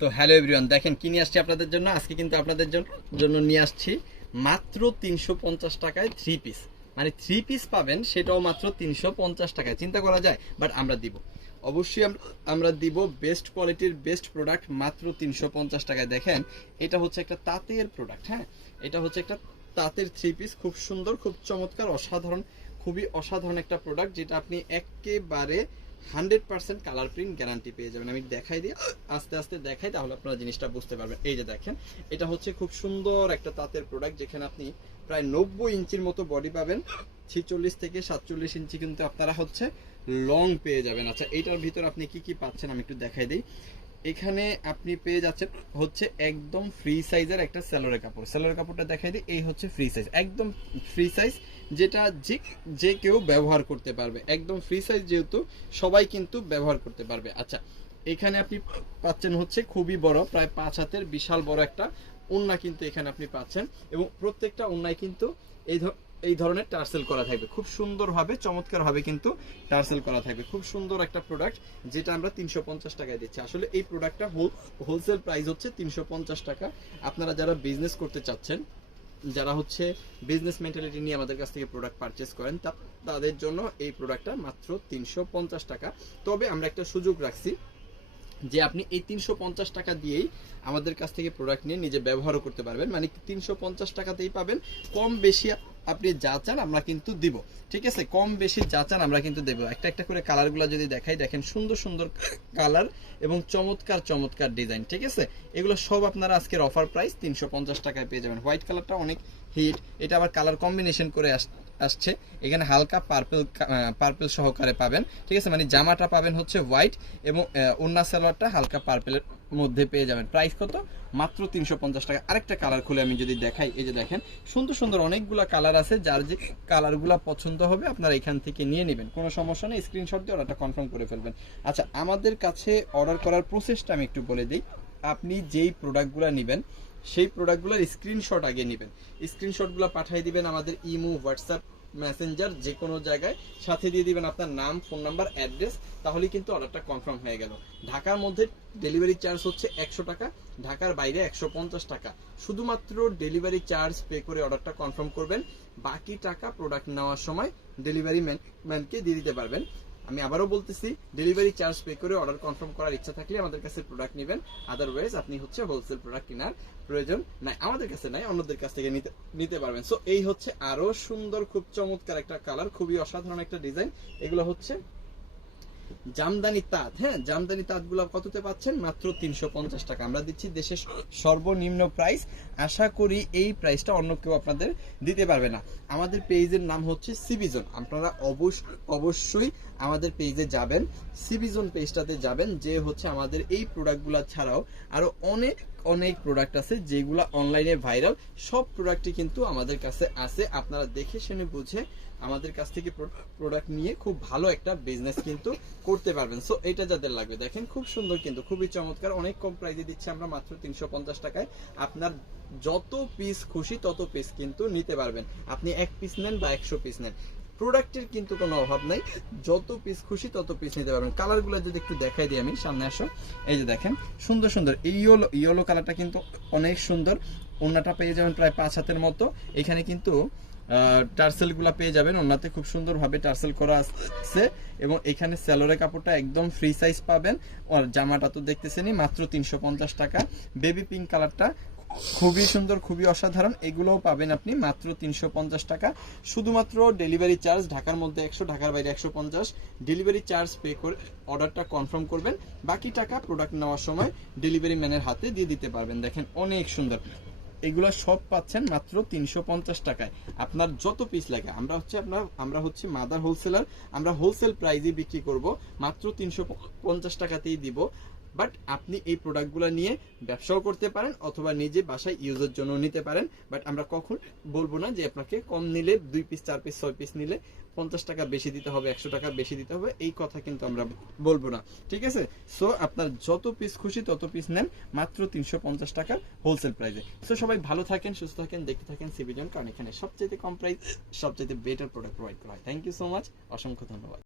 তো hello everyone, দেখেন কি নিয়ে আসছি আপনাদের জন্য। আজকে কিন্তু আপনাদের জন্য নিয়ে আসছি মাত্র 350 টাকায় থ্রি পিস। মানে থ্রি পিস পাবেন, সেটাও মাত্র 350 টাকায়। চিন্তা করা যায়? বাট আমরা দিব, অবশ্যই আমরা দিব বেস্ট কোয়ালিটির বেস্ট প্রোডাক্ট মাত্র 350 টাকায়। দেখেন, এটা হচ্ছে একটা তাঁতের প্রোডাক্ট। হ্যাঁ, এটা হচ্ছে একটা তাঁতের থ্রি পিস, খুব সুন্দর, খুব চমৎকার, অসাধারণ, খুবই অসাধারণ একটা প্রোডাক্ট, যেটা আপনি একেবারে 100% কালার প্রিন্ট গ্যারান্টি পেয়ে যাবেন। আমি দেখাই দিই, আস্তে আস্তে দেখাই, তাহলে আপনারা জিনিসটা বুঝতে পারবেন। এই যে দেখেন, এটা হচ্ছে খুব সুন্দর একটা তাঁতের প্রোডাক্ট, যেখানে আপনি প্রায় 90 ইঞ্চির মতো বডি পাবেন। 46 থেকে 47 ইঞ্চি কিন্তু আপনারা হচ্ছে লং পেয়ে যাবেন। আচ্ছা, এইটার ভিতর আপনি কি কি পাচ্ছেন আমি একটু দেখাই দিই। এখানে আপনি পেয়ে যাচ্ছেন হচ্ছে একদম ফ্রি সাইজের একটা সেলোরের কাপড়। সেলোরের কাপড়টা দেখাই দিই, এই হচ্ছে ফ্রি সাইজ, একদম ফ্রি সাইজ, যেটা যে কেউ ব্যবহার করতে পারবে। একদম ফ্রি সাইজ, যেহেতু সবাই কিন্তু ব্যবহার করতে পারবে। আচ্ছা, এখানে আপনি পাচ্ছেন হচ্ছে খুবই বড়, প্রায় 5 হাতের বিশাল বড় একটা ওড়না কিন্তু এখানে আপনি পাচ্ছেন, এবং প্রত্যেকটা ওড়নায় কিন্তু এই ধরনের টার্সেল করা থাকবে, খুব সুন্দরভাবে চমৎকারভাবে কিন্তু টার্সেল করা থাকবে। খুব সুন্দর একটা প্রোডাক্ট, যেটা আমরা 350 টাকায় দিচ্ছি। আসলে এই প্রোডাক্টটা হোলসেল প্রাইস হচ্ছে 350 টাকা। আপনারা যারা বিজনেস করতে চাচ্ছেন, যারা হচ্ছে বিজনেস মেন্টালিটি নিয়ে আমাদের কাছ থেকে প্রোডাক্ট পারচেস করেন, তাদের জন্য এই প্রোডাক্টটা মাত্র 350 টাকা। তবে আমরা একটা সুযোগ রাখছি, যে আপনি এই 350 টাকা দিয়েই আমাদের কাছ থেকে প্রোডাক্ট নিয়ে নিজে ব্যবহারও করতে পারবেন। মানে 350 টাকাতেই পাবেন। কম বেশি আপনি যা চান আমরা কিন্তু দিব, ঠিক আছে? কম বেশি যা চান আমরা কিন্তু দেবো। একটা একটা করে কালারগুলো যদি দেখাই, দেখেন সুন্দর সুন্দর কালার এবং চমৎকার চমৎকার ডিজাইন, ঠিক আছে? এগুলো সব আপনারা আজকের অফার প্রাইস 350 টাকায় পেয়ে যাবেন। হোয়াইট কালারটা অনেক হিট, এটা আবার কালার কম্বিনেশন করে আসছে। এখানে হালকা পার্পল সহকারে পাবেন, ঠিক আছে? মানে জামাটা পাবেন হচ্ছে হোয়াইট, এবং ওড়না সালোয়ারটা হালকা পার্পলের মধ্যে পেয়ে যাবেন। প্রাইস কত? মাত্র 350 টাকা। আরেকটা কালার খুলে আমি যদি দেখাই, এই যে দেখেন সুন্দর সুন্দর অনেকগুলা কালার আছে। যার যে কালারগুলো পছন্দ হবে আপনারা এখান থেকে নিয়ে নেবেন, কোনো সমস্যা নেই। স্ক্রিনশট দিয়ে অর্ডারটা কনফার্ম করে ফেলবেন। আচ্ছা, আমাদের কাছে অর্ডার করার প্রসেসটা আমি একটু বলে দিই। আপনি যেই প্রোডাক্টগুলো নেবেন, সেই প্রোডাক্টগুলোর স্ক্রিনশট আগে নেবেন। স্ক্রিনশটগুলো পাঠিয়ে দিবেন আমাদের ইমো, হোয়াটসঅ্যাপ, মেসেঞ্জার, যে কোনো জায়গায়, সাথে দিয়ে দিবেন আপনার নাম, ফোন নাম্বার, অ্যাড্রেস, তাহলেই কিন্তু অর্ডারটা কনফার্ম হয়ে গেল। ঢাকার মধ্যে ডেলিভারি চার্জ হচ্ছে 100 টাকা, ঢাকার বাইরে 150 টাকা। শুধুমাত্র ডেলিভারি চার্জ পে করে অর্ডারটা কনফার্ম করবেন, বাকি টাকা প্রোডাক্ট নেওয়ার সময় ডেলিভারি ম্যানকে দিয়ে দিতে পারবেন। আমি আবারও বলতেছি, ডেলিভারি চার্জ পে করে অর্ডার কনফার্ম করার ইচ্ছা থাকলে আমাদের কাছে প্রোডাক্ট নেবেন। আদারওয়াইজ আপনি হচ্ছে হোলসেল প্রোডাক্ট কেনার প্রয়োজন নাই, আমাদের কাছে নাই, অন্যদের কাছ থেকে নিতে পারবেন। সো এই হচ্ছে আরো সুন্দর, খুব চমৎকার একটা কালার, খুবই অসাধারণ একটা ডিজাইন। এগুলো হচ্ছে জামদানি তাঁত। হ্যাঁ, জামদানি তাঁত গুলো কততে পাচ্ছেন? মাত্র 350 টাকা। আমরা দিচ্ছি দেশের সর্বনিম্ন প্রাইস। আশা করি এই প্রাইসটা অন্য কেউ আপনাদের দিতে পারবে না। আমাদের পেজের নাম হচ্ছে সিবিজন। আপনারা অবশ্যই আমাদের পেজে যাবেন, সিবিজন পেজটাতে যাবেন, যে হচ্ছে আমাদের এই প্রোডাক্টগুলো ছাড়াও আরো অনেক অনেক প্রোডাক্ট আছে যেগুলো অনলাইনে ভাইরাল। সব প্রোডাক্টই কিন্তু আমাদের কাছে আছে। আপনারা দেখে শুনে বুঝে আমাদের কাছ থেকে প্রোডাক্ট নিয়ে খুব ভালো একটা বিজনেস কিন্তু করতে পারবেন। সো এটা যাদের লাগবে, দেখেন খুব সুন্দর, কিন্তু খুবই চমৎকার, অনেক কম প্রাইসে দিচ্ছি আমরা মাত্র 350 টাকায়। আপনার যত পিস খুশি তত পিস কিন্তু নিতে পারবেন। আপনি 1 পিস নেন বা 100 পিস নেন, প্রোডাক্টের কিন্তু কোনো অভাব নাই। যত পিস খুশি তত পিস নিতে পারবেন। কালারগুলো যদি একটু দেখাই দিই, আমি সামনে আসো। এই যে দেখেন সুন্দর সুন্দর এই ইয়েলো কালারটা কিন্তু অনেক সুন্দর। ওড়নাটা পেয়ে যাবেন প্রায় 5 হাতের মতো। এখানে কিন্তু টার্সেলগুলো পেয়ে যাবেন, ওড়নাতে খুব সুন্দরভাবে টার্সেল করা আছে, এবং এখানে সেলোরের কাপড়টা একদম ফ্রি সাইজ পাবেন। আর জামাটা তো দেখতেছেনই, মাত্র 350 টাকা। বেবি পিঙ্ক কালারটা খুবই সুন্দর, খুবই অসাধারণ। এগুলোও পাবেন আপনি মাত্র 350 টাকা। শুধুমাত্র ডেলিভারি চার্জ ঢাকার মধ্যে 100, ঢাকার বাইরে 150। ডেলিভারি চার্জ পে করে অর্ডারটা কনফার্ম করবেন, বাকি টাকা প্রোডাক্ট নেওয়ার সময় ডেলিভারি ম্যানের হাতে দিয়ে দিতে পারবেন। দেখেন অনেক সুন্দর, এগুলো সব পাচ্ছেন মাত্র 350 টাকায়। আপনার যত পিস লাগে, আমরা হচ্ছে মাদার হোলসেলার, আমরা হোলসেল প্রাইসে বিক্রি করব, মাত্র 350 টাকাতেই দিব। বাট আপনি এই প্রোডাক্টগুলো নিয়ে ব্যবসাও করতে পারেন, অথবা নিজে বাসায় ইউজের জন্য নিতে পারেন। বাট আমরা কখন বলবো না যে আপনাকে কম নিলে 2 পিস 4 পিস 6 পিস নিলে 50 টাকা বেশি দিতে হবে, 100 টাকা বেশি দিতে হবে, এই কথা কিন্তু আমরা বলবো না, ঠিক আছে? সো আপনার যত পিস খুশি তত পিস নেন, মাত্র 350 টাকা হোলসেল প্রাইসে। সো সবাই ভালো থাকেন, সুস্থ থাকেন, দেখতে থাকেন সিবিজন, কারণ এখানে সবচেয়ে কম প্রাইস, সবচেয়ে বেটার প্রোডাক্ট প্রোভাইড করা হয়। থ্যাংক ইউ সো মাচ, অসংখ্য ধন্যবাদ।